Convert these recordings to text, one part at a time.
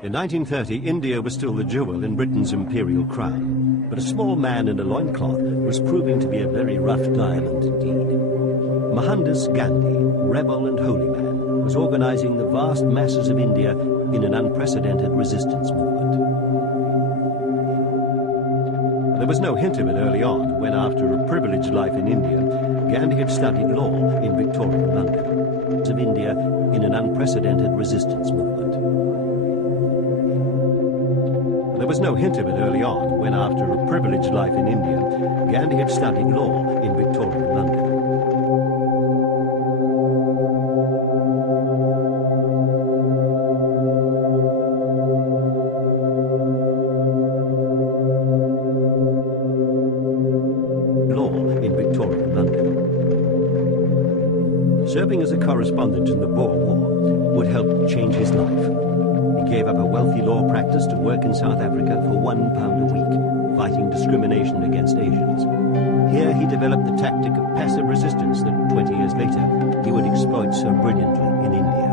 In 1930, India was still the jewel in Britain's imperial crown, but a small man in a loincloth was proving to be a very rough diamond indeed. Mohandas Gandhi, rebel and holy man, was organizing the vast masses of India in an unprecedented resistance movement. There was no hint of it early on, when after a privileged life in India, Gandhi had studied law in Victorian London. Of India in an unprecedented resistance movement. There was no hint of it early on, when after a privileged life in India, Gandhi had studied law in Victorian London. Serving as a correspondent in the Boer War would help change his life. He gave up a wealthy law practice to work in South Africa for £1 a week, fighting discrimination against Asians. Here he developed the tactic of passive resistance that 20 years later he would exploit so brilliantly in India.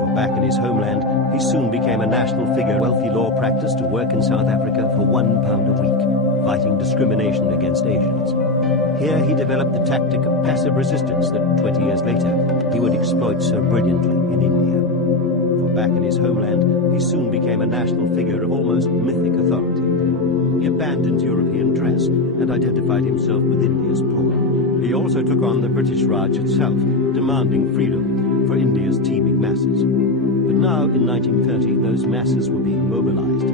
For back in his homeland, he soon became a national figure. Wealthy law practice to work in South Africa for £1 a week, fighting discrimination against Asians. Here he developed the tactic of passive resistance that 20 years later he would exploit so brilliantly in India. For back in his homeland, he soon became a national figure of almost mythic authority. He abandoned European dress and identified himself with India's poor. He also took on the British Raj itself, demanding freedom for India's teeming masses. But now, in 1930, those masses were being mobilized.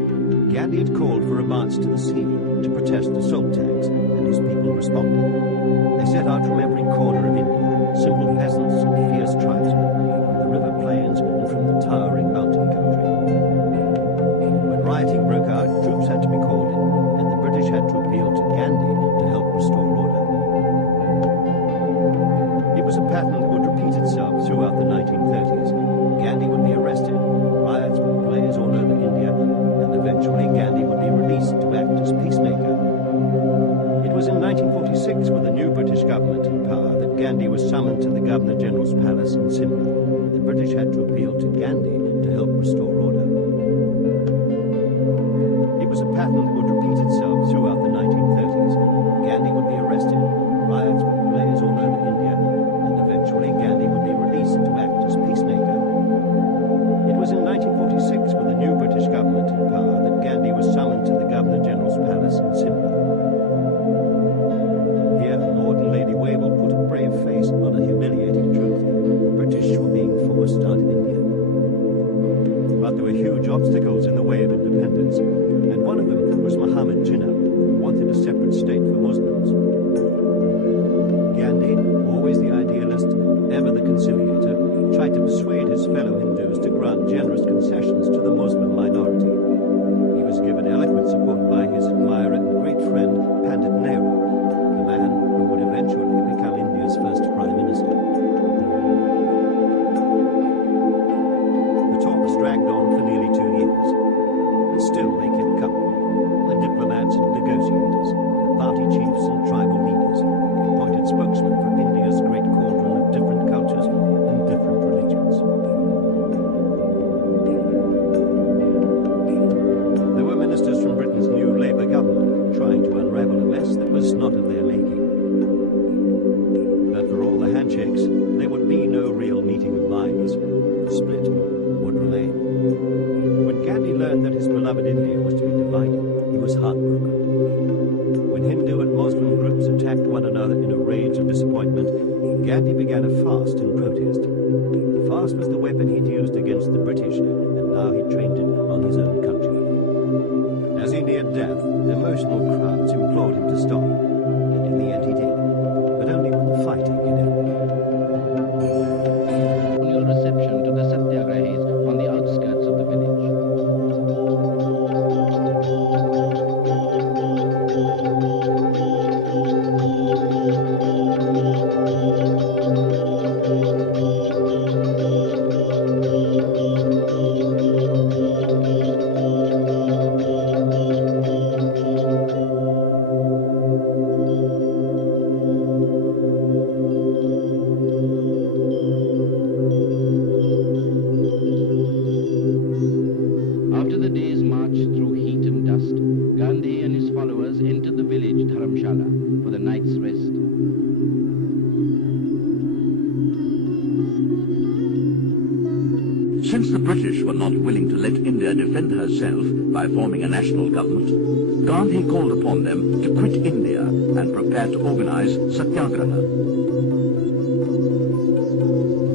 Gandhi had called for a march to the sea to protest the salt tax, and his people responded. They set out from every corner of India, simple peasants and fierce tribesmen, from the river plains and from the towering mountain country. When rioting broke out, troops had to be called in, and the British had to appeal to Gandhi to help restore order. It was a pattern that would repeat itself throughout the 1930s. Gandhi would be arrested, riots would blaze all over India, and eventually Gandhi would be released to act as peacemaker. It was in 1946, with the new British government in power, that Gandhi was summoned to the Governor-General's palace in Simla. The British had to appeal to Gandhi to help restore order. It was a pattern that would repeat itself throughout the 1930s. Gandhi would be arrested, riots would blaze all over India, and eventually Gandhi would be released to act as peacemaker. It was in 1946, with the new British government in power, that Gandhi was summoned to the Governor-General's palace in Simla. Here, Lord and Lady Wavell put a brave face on a humiliating truth. The British were being forced out of India. But there were huge obstacles in the way of independence, and one of them was Muhammad Jinnah, who wanted a separate state for Muslims. Gandhi, always the idealist, ever the conciliator, tried to persuade his fellow Hindus to grant generous concessions to the Muslim minority. He was given eloquent support by his admirer and great friend, Pandit Nehru, the man who would eventually become India's first Prime Minister. The talks dragged on for nearly 2 years, and still they kept coming. The diplomats and negotiators, the party chiefs and tribal leaders, the appointed spokesmen for India's great cauldron of different cultures and different religions. There were ministers from Britain's new Labour government trying to unravel a mess that was not of their making. But for all the handshakes, there would be no real meeting of minds. The split would remain. When Gandhi learned that his beloved India was to be divided, he was heartbroken. When Hindu and Muslim groups attacked one another in a rage of disappointment, Gandhi began a fast in protest. The fast was the weapon he'd used against the British, and now he trained it on his own country. As he neared death, emotional crowds implored him to stop, and in the end he did, but only when the fighting had ended. Reception to the Satyagrahis on the outskirts of the village. at the village Dharamshala for the night's rest. Since the British were not willing to let India defend herself by forming a national government, Gandhi called upon them to quit India and prepare to organize Satyagraha.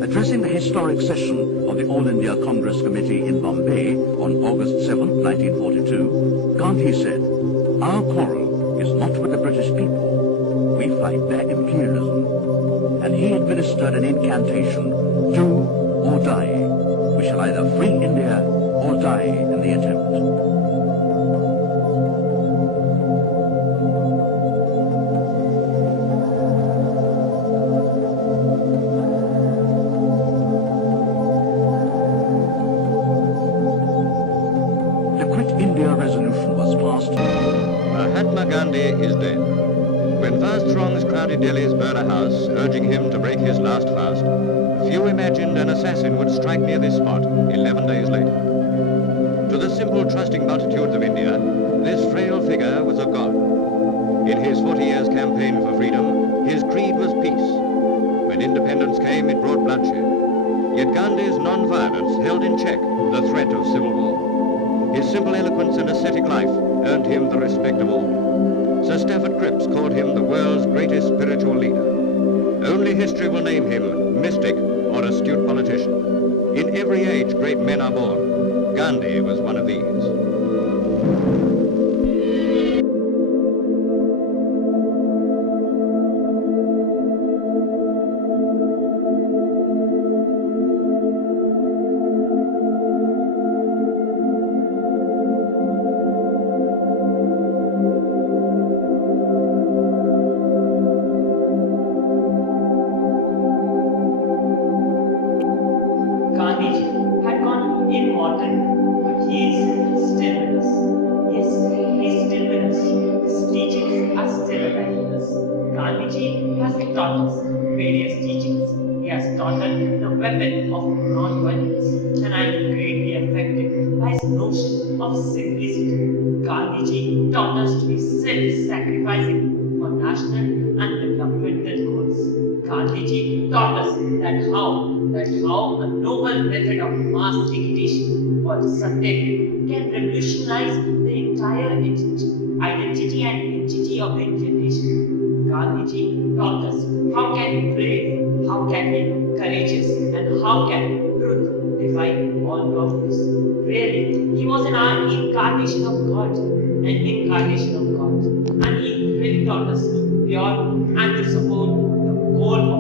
Addressing the historic session of the All India Congress Committee in Bombay on August 7, 1942, Gandhi said, "Our quarrel is not with the British people. We fight their imperialism." And he administered an incantation, "Do or die. We shall either free India or die in the attempt." The Quit India resolution was passed. Mahatma Gandhi is dead. When vast throngs crowded Delhi's Birla House, urging him to break his last fast, few imagined an assassin would strike near this spot 11 days later. To the simple, trusting multitudes of India, this frail figure was a god. In his 40 years campaign for freedom, his creed was peace. When independence came, it brought bloodshed. Yet Gandhi's non-violence held in check the threat of civil war. His simple eloquence and ascetic life earned him the respect of all. Sir Stafford Cripps called him the world's greatest spiritual leader. Only history will name him mystic or astute politician. In every age, great men are born. Gandhi was one of these. Gandhiji had gone immortal, but he is still with us. Yes, he is still with us. His teachings are still alive with us. Gandhiji has taught us various teachings. He has taught us the weapon of non-violence, and I am greatly affected by his notion of simplicity. Gandhiji taught us to be self-sacrificing for national and developmental goals. Gandhiji taught us that how a noble method of mass dictation called Satyagraha can revolutionize the entire identity and entity of the Indian nation. Gandhiji taught us how can we brave, how can we be courageous, and how can truth defy all dogmas. Really, he was an incarnation of God, and he really taught us to be pure and to support the goal of